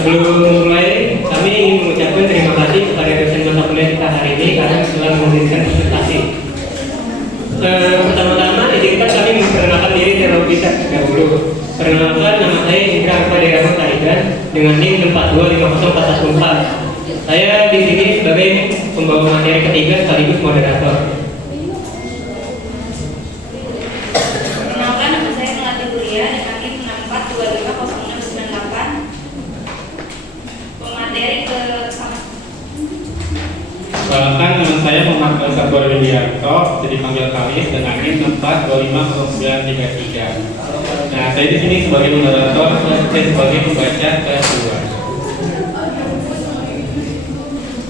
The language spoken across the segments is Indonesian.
Sebelum mulai, kami ingin mengucapkan terima kasih kepada dosen mata kuliah kita hari ini karena telah memberikan presentasi. Pertama-tama, izinkan kami memperkenalkan diri terlebih dahulu. Perkenalkan, nama saya Indra Arfa Derahmat Tarigan dengan NIM 4250414. Saya di sini sebagai pembawa materi ketiga sekaligus moderator. Perkenalkan, nama saya Melati Buria dengan NIM 64250698. Pemateri ke-1. Perkenalkan, nama saya Muhammad Sabor Widianto, jadi panggil Kalis dengan NIM 4250933. Nah, saya di sini sebagai moderator dan saya sebagai pembaca kedua.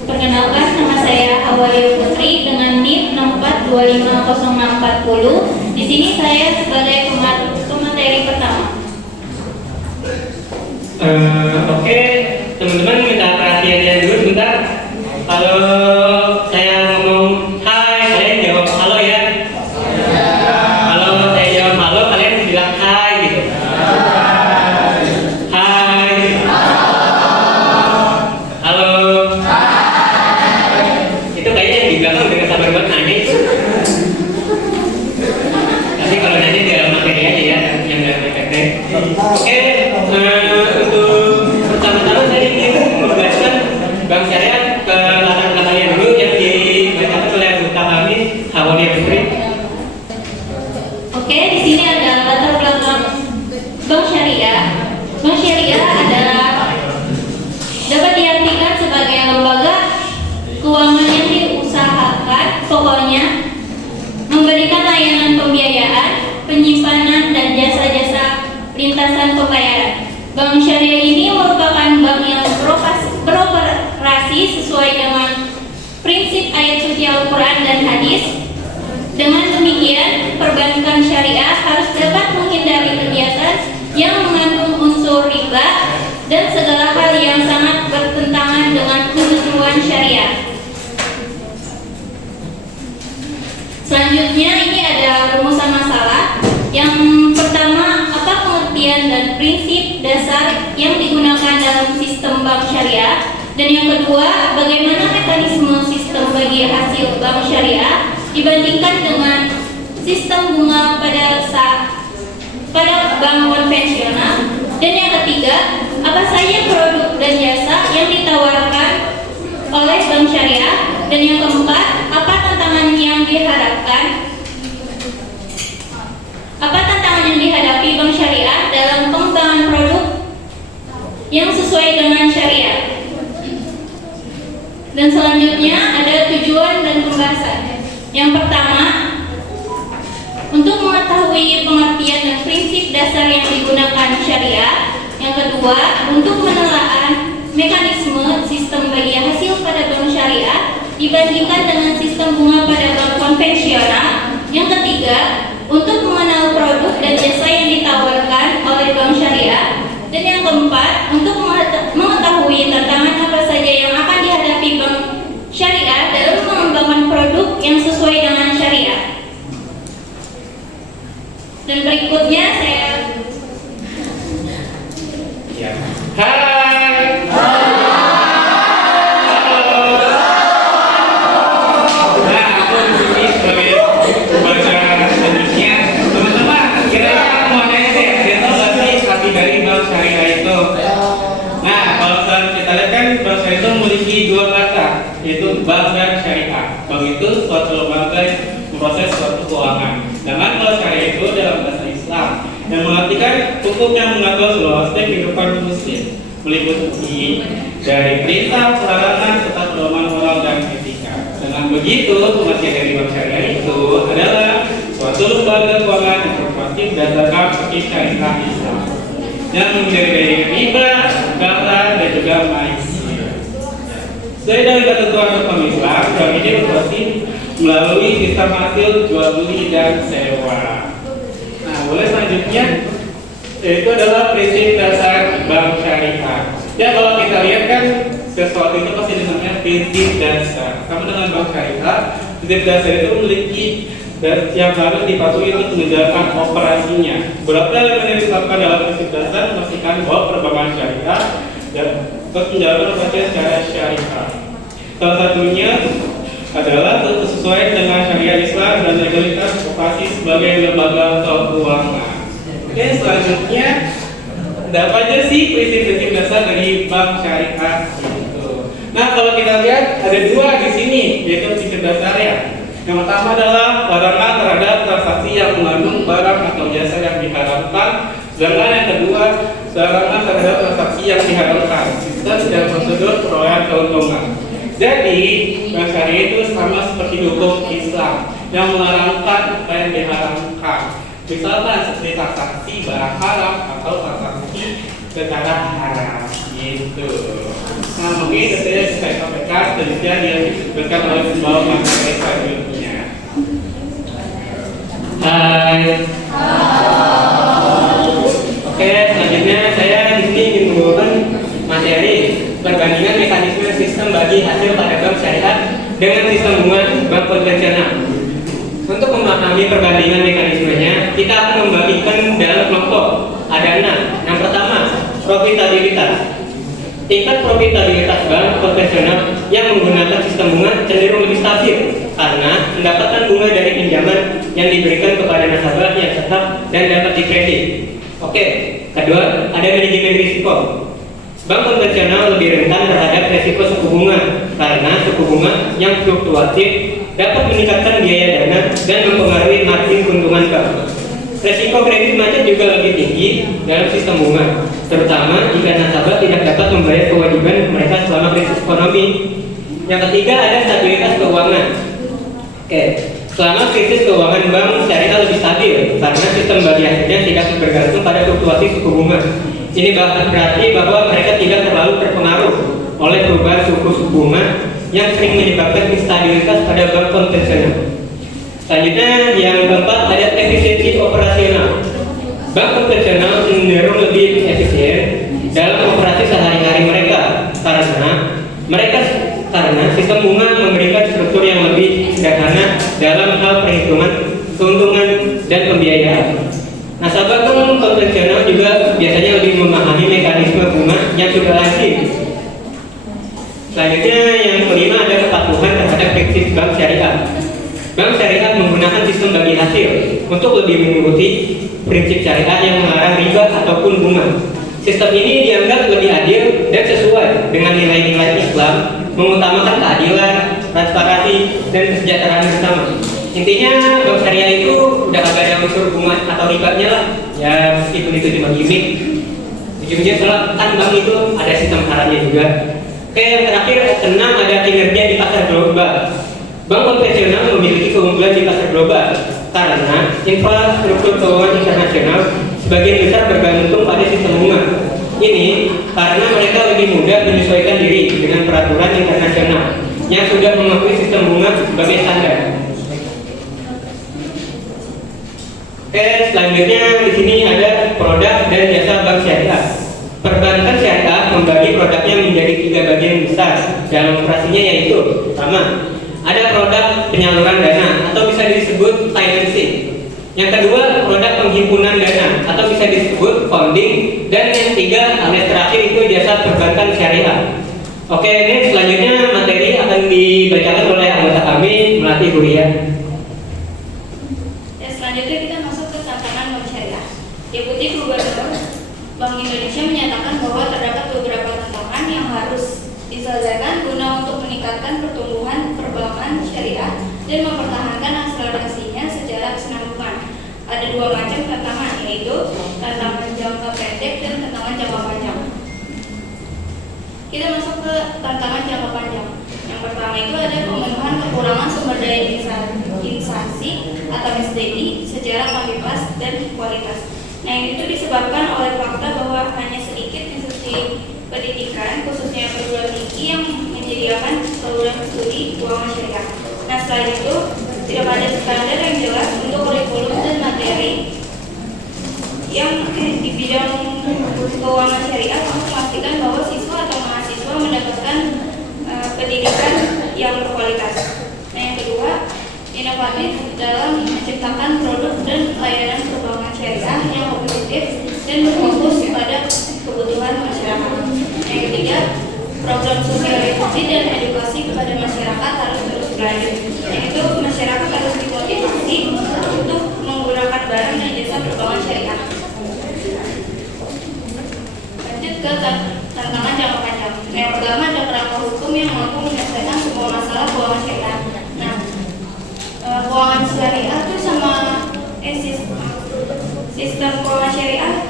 Perkenalkan, nama saya Hawalia Putri dengan NIM 64250640. Di sini saya sebagai pemateri pertama. Oke, teman-teman minta perhatiannya dulu sebentar. Kalau saya ngomong hai, kalian jawab halo ya. Kalau saya jawab halo, kalian bilang hai gitu. Hai. Halo. Itu kayaknya yang di belakang udah sabar banget nanya. Tapi kalau nanya di dalam materi aja ya, yang dalam PPT. Oke, untuk pertama-tama saya ingin menjelaskan Bank Syariah ke latar belakangnya dulu yang dibacakan oleh anggota kami, Hawalia Putri. Oke, di sini ada latar belakang Bank Syariah. Bank Syariah adalah dapat diartikan sebagai lembaga keuangan yang diusahakan, pokoknya memberikan layanan pembiayaan, penyimpanan, dan jasa-jasa lintasan pembayaran. Bank Syariah ini merupakan bank yang beroperasi sesuai dengan prinsip ayat suci Al-Quran dan hadis. Dengan demikian, perbankan syariah harus dapat menghindari kegiatan yang mengandung unsur riba dan segala hal yang sangat bertentangan dengan ketentuan syariah. Selanjutnya ini ada rumusan masalah. Yang pertama, apa pengertian dan prinsip dasar yang digunakan dalam sistem bank syariah? Dan yang kedua, bagaimana mekanisme sistem bagi hasil bank syariah dibandingkan dengan sistem bunga pada bank konvensional? Dan yang ketiga, apa saja produk dan jasa yang ditawarkan oleh bank syariah? Dan yang keempat, apa tantangan yang diharapkan? Apa tantangan yang dihadapi bank syariah dalam pengembangan produk yang sesuai dengan syariah? Dan selanjutnya ada tujuan dan pembahasan. Yang pertama, untuk mengetahui pengertian dan prinsip dasar yang digunakan syariah. Yang kedua, untuk menelaah mekanisme sistem bagi hasil pada bank syariah dibandingkan dengan sistem bunga pada bank konvensional. Yang ketiga, untuk mengenal produk dan jasa yang ditawarkan oleh bank syariah. Dan yang keempat, untuk mengetahui tantangan apa saja yang akan dihadapi bank syariah dalam mengembangkan produk yang sesuai dengan syariah. Dan berikutnya saya Ya. Hai. Nah, aku di sini sebagai pembaca selanjutnya. Teman-teman, kira-kira mau nanya deh, dia tahu nggak sih arti dari bank syariah itu? Nah, kalau kita lihat kan bank syariah itu memiliki dua kata, yaitu bank dan syariah. Bank itu suatu lembaga yang memproses suatu keuangan. Sedangkan kalau syariah itu dalam bahasa Islam yang mengartikan hukum yang mengatur seluruh aspek kehidupan muslim, meliputi dari perintah, larangan, serta pedoman moral dan etika. Dengan begitu, pengertian dari bank syariah itu adalah suatu lembaga keuangan yang berbasis berdasarkan prinsip syariah Islam yang menghindari dari riba, zakat, dan juga maisir. Sesuai dengan ketentuan hukum Islam, bank ini beroperasi melalui sistem hasil jual beli dan sewa. Nah, boleh selanjutnya yaitu adalah prinsip dasar bank syariah. Ya, kalau kita lihat kan sesuatu itu pasti namanya prinsip dasar. Sama dengan bank syariah, prinsip dasar itu memiliki dan yang harus dipatuhi untuk menjalankan operasinya. Beberapa elemen yang ditetapkan dalam prinsip dasar memastikan bahwa perbankan syariah penjalanan baca secara syariah. Salah satunya adalah sesuai dengan syariat Islam dan legalitas operasi sebagai lembaga keuangan. Oke, selanjutnya ada apa aja sih prinsip-prinsip dasar dari bank syariah gitu. Nah, kalau kita lihat ada dua di sini, yaitu prinsip dasarnya. Yang pertama adalah larangan terhadap transaksi yang mengandung barang atau jasa yang diharamkan. Sedangkan yang kedua, larangan terhadap transaksi yang diharamkan, sistem dan prosedur perolehan keuntungan. Jadi, bank syariah itu sama seperti hukum Islam yang melarangkan apa yang diharamkan. Misalkan seperti transaksi barang haram atau transaksi secara haram gitu. Nah, mungkin itu saja saya sampaikan penelitian yang disebutkan oleh pembawa materi selanjutnya. Hai. Oke, selanjutnya saya di sini ingin membawakan materi perbandingan mekanisme sistem bagi hasil pada bank syariah dengan sistem bunga bank konvensional. Untuk memahami perbandingan mekanismenya, kita akan membagikan dalam kelompok. Ada 6. Yang pertama, profitabilitas. Tingkat profitabilitas bank konvensional yang menggunakan sistem bunga cenderung lebih stabil karena mendapatkan bunga dari pinjaman yang diberikan kepada nasabah yang tetap dan dapat dikredit. Oke, kedua, ada manajemen risiko. Bank konvensional lebih rentan terhadap risiko suku bunga karena suku bunga yang fluktuatif dapat meningkatkan biaya dana dan mempengaruhi margin keuntungan bank. Risiko kredit macet juga lebih tinggi dalam sistem bunga, terutama jika nasabah tidak dapat membayar kewajiban mereka selama krisis ekonomi. Yang ketiga, ada stabilitas keuangan. Oke, selama krisis keuangan bank syariah lebih stabil karena sistem bagi hasilnya tidak bergantung pada fluktuasi suku bunga. Ini berarti bahwa mereka tidak terlalu terpengaruh oleh perubahan suku bunga yang sering menyebabkan instabilitas pada bank konvensional. Selanjutnya, yang keempat, ada efisiensi operasional. Bank konvensional cenderung lebih efisien dalam operasi sehari-hari mereka karena sistem bunga memberikan struktur yang lebih sederhana dalam hal perhitungan keuntungan dan pembiayaan. Nasabah bank konvensional juga biasanya lebih memahami mekanisme bunga yang sudah lazim. Selanjutnya, yang kelima, ada kepatuhan terhadap prinsip bank syariah. Bank syariah menggunakan sistem bagi hasil untuk lebih mengikuti prinsip syariah yang melarang riba ataupun bunga. Sistem ini dianggap lebih adil dan sesuai dengan nilai-nilai Islam, mengutamakan keadilan, transparansi, dan kesejahteraan bersama. Intinya, bank syariah itu udah agak ada unsur bunga atau ribanya lah. Ya, meskipun itu cuma gimmick. Ujungnya soal kan bank itu ada sistem haramnya juga. Oke, yang terakhir, 6, ada kinerja di pasar global. Bank konvensional memiliki keunggulan di pasar global karena infrastruktur keuangan internasional sebagian besar bergantung pada sistem bunga. Ini karena mereka lebih mudah menyesuaikan diri dengan peraturan internasional yang sudah mengakui sistem bunga sebagai standar. Oke, selanjutnya di sini ada produk dan jasa bank syariah. Perbankan syariah membagi produknya menjadi 3 bagian besar dalam operasinya, yaitu pertama, ada produk penyaluran dana atau bisa disebut financing. Yang kedua, produk penghimpunan dana atau bisa disebut funding. Dan yang ketiga, alias terakhir itu jasa perbankan syariah. Oke, ini selanjutnya materi akan dibacakan oleh anggota kami, Melati Huria. Dan selanjutnya kita masuk ke tantangan bank syariah. Deputi Gubernur Bank Indonesia menyatakan bahwa terdapat beberapa tantangan yang harus diselesaikan guna untuk meningkatkan pertumbuhan perbankan syariah dan mempertahankan akselerasinya secara kesinambungan. Ada 2 macam tantangan, yaitu tantangan jangka pendek dan tantangan jangka panjang. Kita masuk ke tantangan jangka panjang. Yang pertama itu ada pemenuhan kekurangan sumber daya instansi atau SDI secara kuantitas dan kualitas. Nah, itu disebabkan oleh fakta bahwa hanya sedikit institusi pendidikan, khususnya perguruan tinggi, yang menyediakan saluran studi keuangan syariah. Nah, selain itu tidak ada standar yang jelas untuk kurikulum dan materi yang di bidang keuangan syariah untuk memastikan bahwa siswa atau mahasiswa mendapatkan pendidikan yang berkualitas. Nah, yang kedua, inovatif dalam menciptakan produk dan layanan perbankan syariah yang kompetitif dan berfokus pada kebutuhan masyarakat. Yang promosi dan edukasi kepada masyarakat harus terus berlanjut. Yaitu masyarakat harus dimotivasi untuk menggunakan barang dan jasa perbankan syariah. Lanjut ke tantangan jangka panjang. Yang pertama ada kerangka hukum yang mampu menyelesaikan semua masalah keuangan syariah. Nah, keuangan syariah itu sama sistem keuangan syariah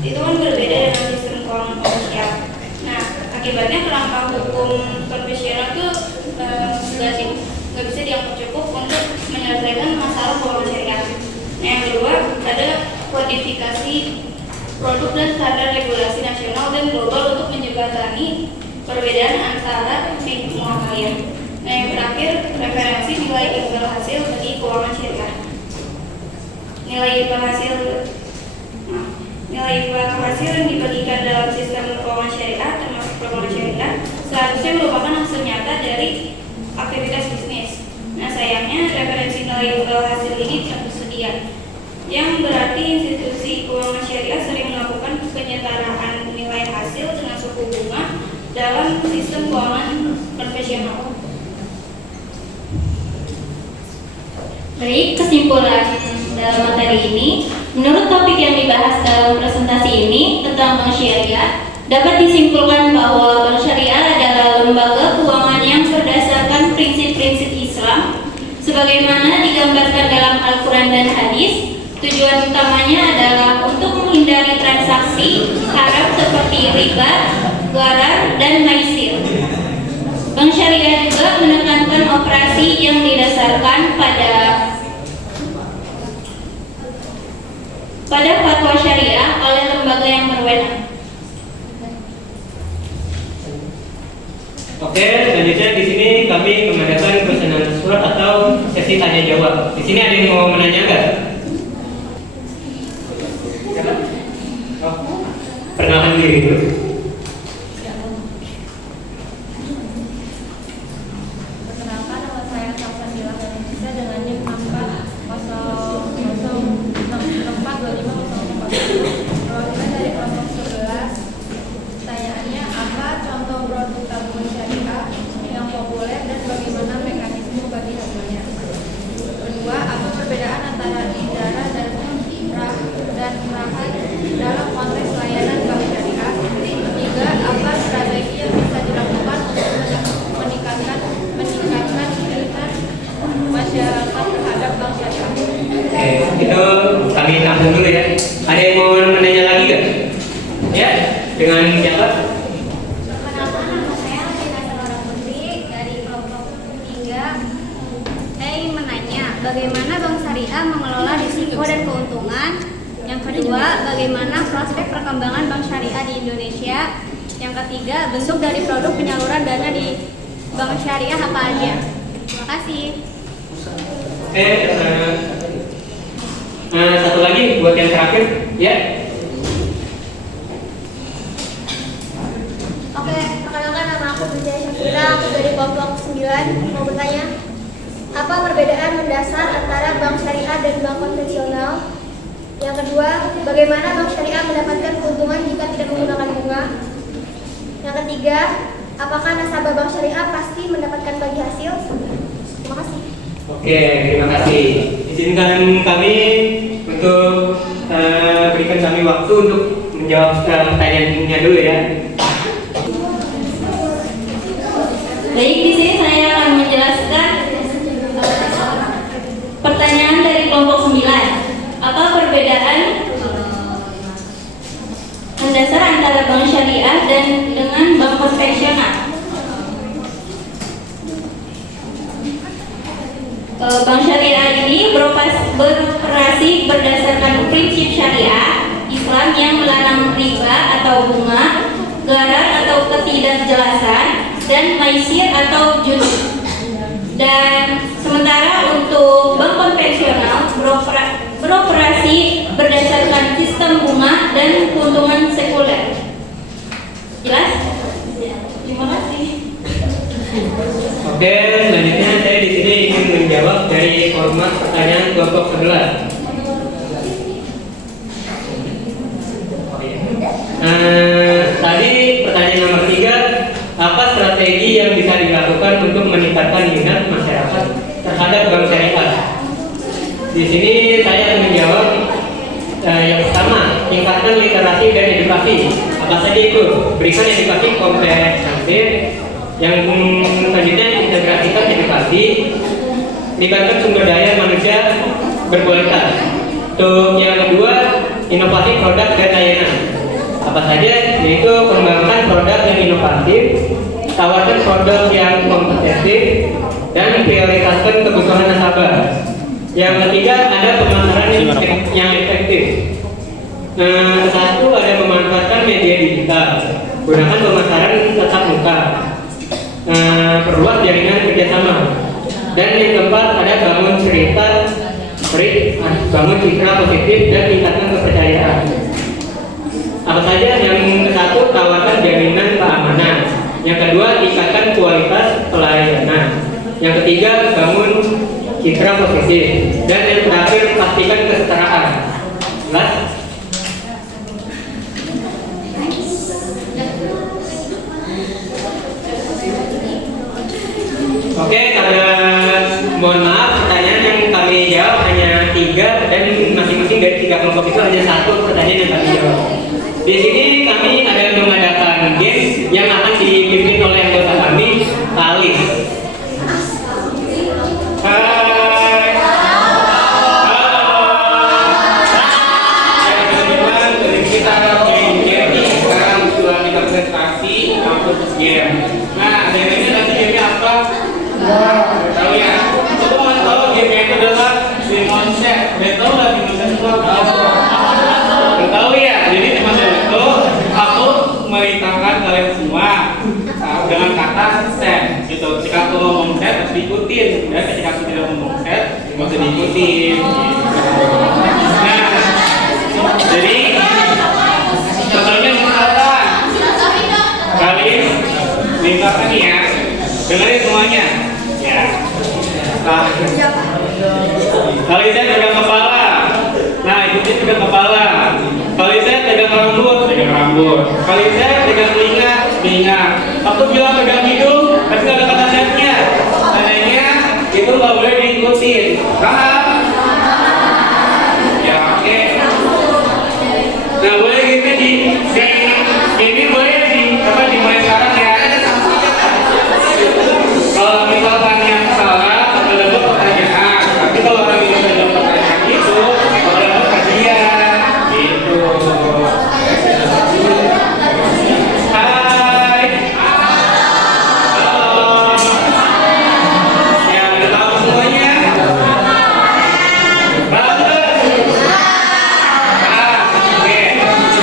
itu kan berbeda dengan sistem keuangan komersial. Nah, akibatnya kerangka hukum konvensional itu nggak bisa dianggap cukup untuk menyelesaikan masalah keuangan syariah. Nah, yang kedua ada kodifikasi produk dan standar regulasi nasional dan global untuk menjembatani perbedaan antara muamalah. Nah, yang terakhir referensi nilai imbal hasil bagi keuangan syariah. Nilai imbal hasil yang dibagikan dalam sistem keuangan syariah termasuk perbankan syariah seharusnya merupakan hasil nyata dari aktivitas bisnis. Nah, sayangnya referensi nilai imbal hasil ini tidak tersedia, yang berarti institusi keuangan syariah sering melakukan penyetaraan nilai hasil dengan suku bunga dalam sistem keuangan konvensional. Baik, kesimpulan dalam materi ini, menurut topik yang dibahas dalam presentasi ini tentang bank syariah, dapat disimpulkan bahwa bank syariah adalah lembaga keuangan yang berdasarkan prinsip-prinsip Islam sebagaimana digambarkan dalam Al-Quran dan hadis. Tujuan utamanya adalah untuk menghindari transaksi haram seperti riba, gharar, dan maisir. Bank syariah juga menekankan operasi yang didasarkan pada fatwa syariah oleh lembaga yang berwenang. Oke, selanjutnya di sini kami mengadakan pesanan surat atau sesi tanya jawab. Di sini ada yang mau menanyakan? Perkenalkan diri dulu. Perkenalkan, nama saya Safandila Indonesia dengan NIM 4042504. Perwakilan dari kelompok 11. Pertanyaannya, apa contoh produk tabungan syariah yang populer dan bagaimana mekanisme bagi hasilnya? Kedua, apa perbedaan antara idara dan rahat dalam konteks layanan bank syariah? Ketiga, apa strategi yang bisa dilakukan untuk meningkatkan minat masyarakat terhadap bank syariah? Oke, itu kami tampung dulu ya. Ada yang mau menanya lagi nggak? Ya, dengan siapa? Perkenalkan, nama saya Lina Salora Putri dari kelompok 3. Saya ingin menanya, bagaimana bank syariah mengelola risiko dan keuntungan? Yang kedua, bagaimana prospek perkembangan bank syariah di Indonesia? Yang ketiga, bentuk dari produk penyaluran dana di bank syariah apa aja? Terima kasih. Satu lagi buat yang terakhir, ya. Oke, perkenalkan nama aku Wijaya Syafira, aku dari kelompok 9. Mau bertanya, apa perbedaan mendasar antara bank syariah dan bank konvensional? Yang kedua, bagaimana bank syariah mendapatkan keuntungan jika tidak menggunakan bunga? Yang ketiga, apakah nasabah bank syariah pasti mendapatkan bagi hasil? Terima kasih. Oke, terima kasih. Izinkan kami untuk berikan kami waktu untuk menjawab pertanyaannya dulu ya. Baik, di sini saya akan menjelaskan pertanyaan dari kelompok 9. Apa perbedaan mendasar antara bank syariah dan dengan bank konvensional? Bank syariah ini beroperasi berdasarkan prinsip syariah Islam yang melarang riba atau bunga, gharar atau ketidakjelasan, dan maisir atau judi. Dan sementara untuk bank konvensional beroperasi berdasarkan sistem bunga dan keuntungan sekuler. Jelas? Terima kasih. Oke, selanjutnya saya di sini ingin menjawab dari format pertanyaan kelompok 11. Tadi pertanyaan nomor 3, apa strategi yang terhadap bank syariah. Di sini saya akan menjawab yang pertama, tingkatkan literasi dan edukasi. Apa saja itu? Berikan edukasi komprehensif. Yang selanjutnya, integrasikan edukasi. Libatkan sumber daya manusia berkualitas. Untuk yang kedua, inovasi produk dan layanan. Apa saja? Yaitu kembangkan produk yang inovatif, tawarkan produk yang kompetitif, dan prioritaskan kebutuhan nasabah. Yang ketiga, ada pemasaran yang efektif. Satu, ada memanfaatkan media digital. Gunakan pemasaran tatap muka. Perluas jaringan kerjasama. Dan yang keempat, ada bangun bangun citra positif dan tingkatkan kepercayaan. Apa saja? Yang satu, tawarkan jaminan keamanan. Yang kedua, tingkatkan kualitas pelayanan. Yang ketiga, bangun citra positif. Dan yang terakhir, pastikan kesetaraan. Jelas? Oke, karena mohon maaf, pertanyaan yang kami jawab hanya 3 dan masing-masing dari 3 kelompok itu hanya 1 pertanyaan yang kami jawab. Di sini kami ada mengadakan game yang akan dipimpin oleh anggota kami, Pak Alis. Nah, game ini nanti game apa? Tahu ya? Untuk tahu game itu adalah Limonset. Betul nggak Limonset itu apa? Tahu ya? Jadi Limonset itu aku merintahkan kalian semua dengan kata set. Gitu. Ketika aku ngomong set harus diikutin. Dan ketika aku tidak ngomong set harus diikutin. Nah, jadi contohnya misalkan kalian mintakan nih ya, dengerin semuanya ya. Kali saya pegang kepala, nah ikuti pegang kepala. Kali saya pegang rambut, kali saya pegang telinga. Waktu bilang pegang hidung, tapi nggak ada kata setnya. Tandanya itu nggak boleh diikutin. Paham? Ya oke. Nah boleh gitu ini boleh dimulai sekarang ya. Kalau misalkan yang salah, ada pertanyaan. Tapi kalau orang yang ada pertanyaan itu, kalau ada kajian, gitu. Hai. Halo. Ya, udah tahu semuanya? Bagus. Oke.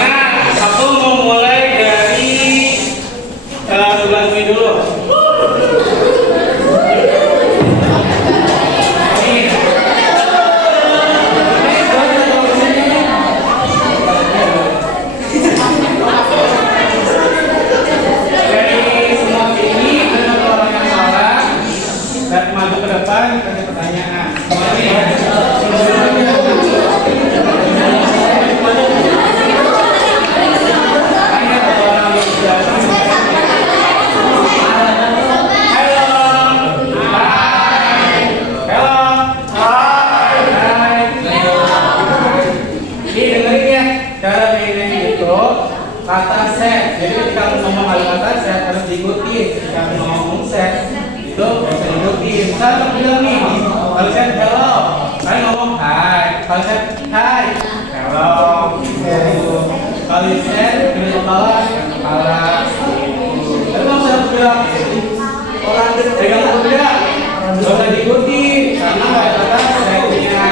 Nah, aku mau mulai dari 11 Mei dulu. Maju ke depan, kasih pertanyaan. Kata set, jadi ketika ngomong kata set harus diikuti. Ketika ngomong set itu bisa diikuti. Misalnya bilang nih, kalau set hello, kalian ngomong hai. Kalau set hai, hello. Kalau set pilih kepala, tapi kalau saya bilang orang pegang kuda, nggak usah diikuti karena nggak ada kata setnya.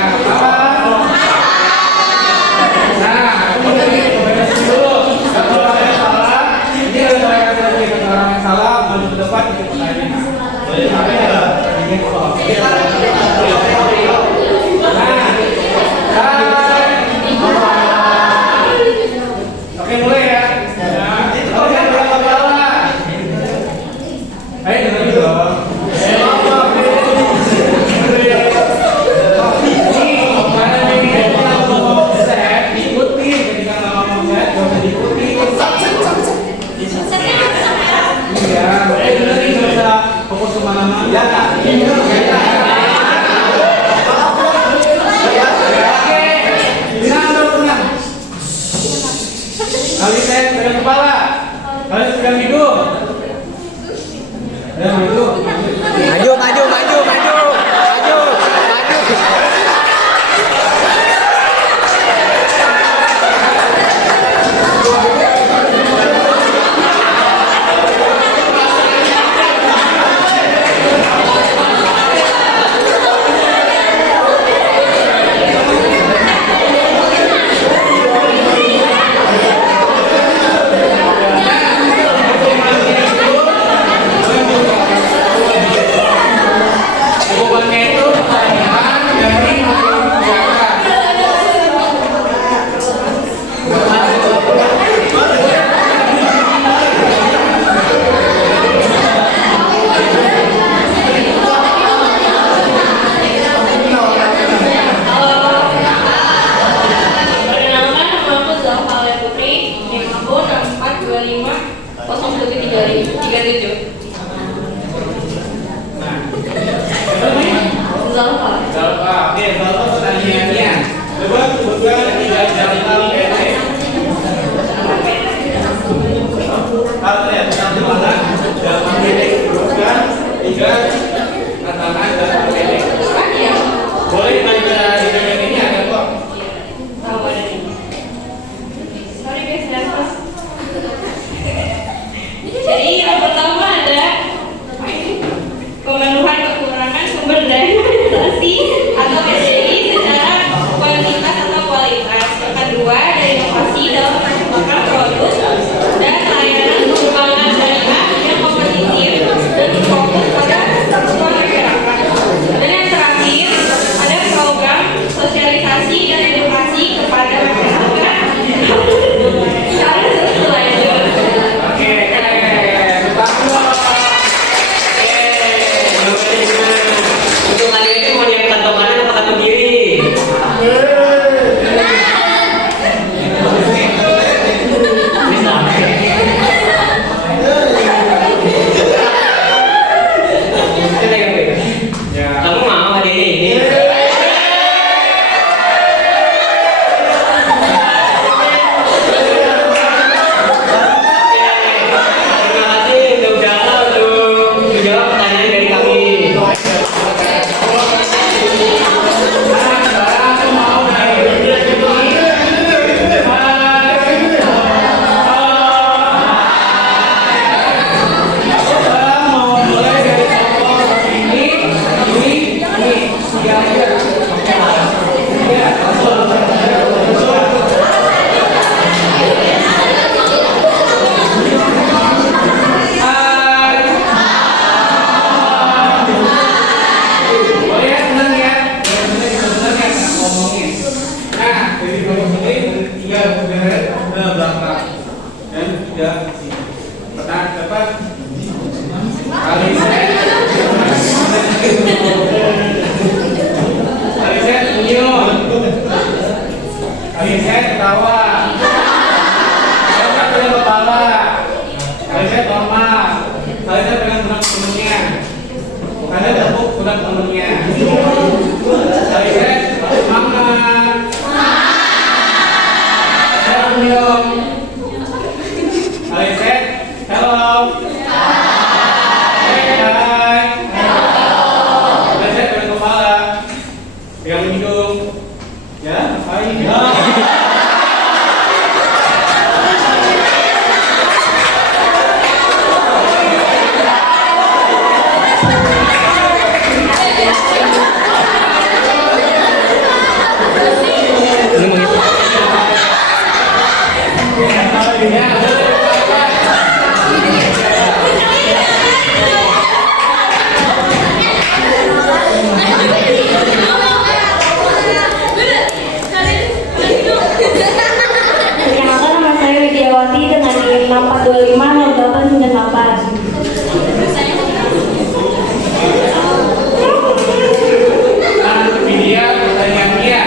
Nah, kemudian dulu. Kalau orang yang salah, ini ada saya kasih orang yang salah, maju ke depan itu pertanyaan. Jadi sampai ada ini kok. Oke, mulai ya. Oh, yang berapa kepala? Ayo dengerin dong. Fokus kemana-mana. Kaliset pegang kepala. Kaliset pegang hidung. Pegang hidung. Maju, maju, maju, maju, maju, maju. Hukumannya itu pertanyaan dari Perkenalkan, nama aku Zalfa Alia Putri, NIM aku 6425 Zalfa. Zalfa. Oke, Zalfa pertanyaannya. Coba sebutkan 3 jangkau pendek. Kalau ya, satu mana? Jangkau pendek sebutkan 3 katakan jangkau pendek. Boleh baca di bagian ini ada kok. Tahu ada ini. Sorry guys, nervous. Jadi yang pertama ada pemenuhan kekurangan sumber daya manusia atau SDI secara kuantitas atau kualitas. Yang kedua ada inovasi dalam mengembangkan produk dan layanan pengembangan syariah yang kompetitif dan fokus pada kebutuhan masyarakat. Dan yang terakhir ada program sosialisasi dan edukasi kepada masyarakat. Harus berlanjut. Oke, Untuk hari ini mau yang kantong kanan apa kantong kiri? Bisa. Ya. Kamu mau hari ini? Terima kasih untuk Zalfa untuk menjawab pertanyaan dari kami. Kaliset ketawa. Kaliset pegang kepala. Kaliset normal. Kaliset pegang tulang punggungnya. Kaliset tepuk tulang punggungnya. Kaliset semangat. Kaliset senyum. Kaliset hello. Hai. Kaliset pegang kepala. Pegang hidung. Ya, hai. Perkenalkan, nama saya Widiawati dengan NIM 6425 Media pertanyaannya,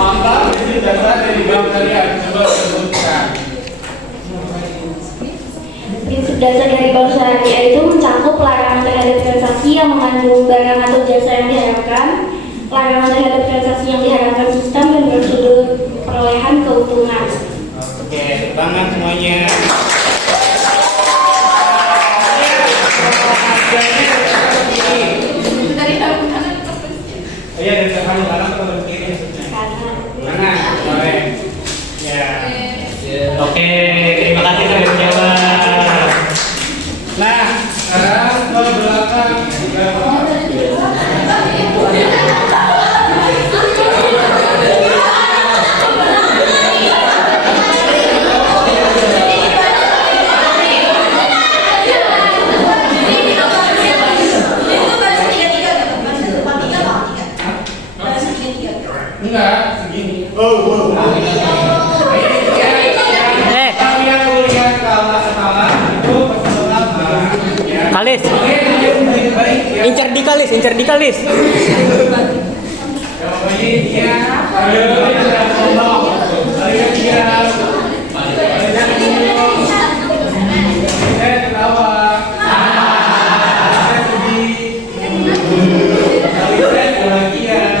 apa prinsip dasar dari bank syariah? Coba sebutkan. Prinsip dasar dari bank syariah itu mencakup larangan terhadap transaksi yang mengandung barang atau jasa yang diharapkan, larangan terhadap transaksi yang diharapkan sistem dan prosedur perolehan keuntungan. Oke, tangan semuanya. Oh iya, dari kanan atau dari kiri? Kanan, boleh. Ya. Oke, terima kasih sudah menjawab. Nah, sekarang ke belakang. Enggak, segini. Oh. Tapi yang kuliah kalah itu pertama. Kalis, Baik-baik ya. incer di kalis, incer di kalis. Jawabannya iya. Ayo kita ngomong. Ayo kita. Saya ketawa. Saya sedih. Kali saya bahagia.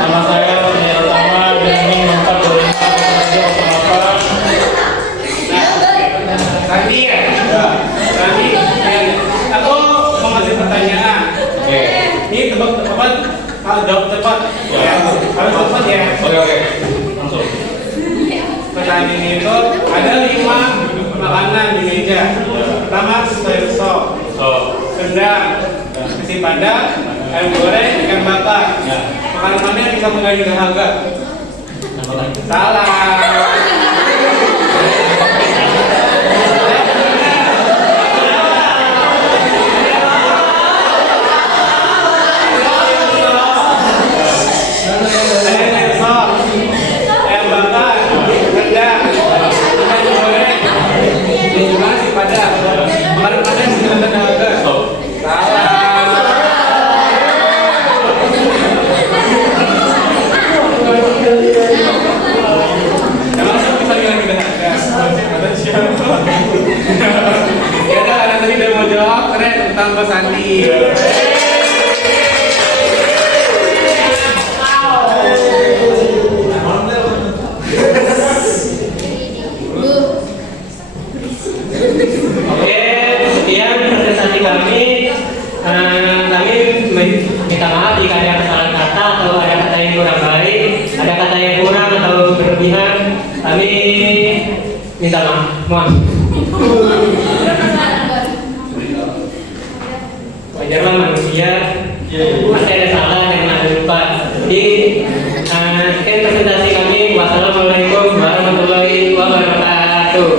Nama saya Daniel Tama dan ini memang boleh apa-apa. Tadi ya? Tadi. Aku mau ngasih pertanyaan. Ini tebak-tebakan. Kalau jawab tepat. Ya. Harus tepat ya. Oke, langsung. Pertanyaan itu ada 5 makanan di meja. Pertama sayur sop, rendang, nasi padang, ayam goreng, ikan bakar. Makanan mana yang bisa mengganti dahaga? Salah. Sayur sop, ayam bakar, rendang, ikan goreng, dan juga nasi padang. Makanan mana yang bisa mengganti dahaga? Salah. Kalau saya bisa bilang tidak ada siapa. Ya udah, karena tadi udah mau jawab, keren tentang Mas Andi. Oke, sekian presentasi kami. Kami minta maaf jika ada kesalahan kata atau ada kata yang kurang baik, ada kata yang kurang atau berlebihan. Kami minta maaf. Mohon. Wajarlah manusia, pasti ada salah dan ada lupa. Jadi sekian presentasi kami. Wassalamualaikum warahmatullahi wabarakatuh.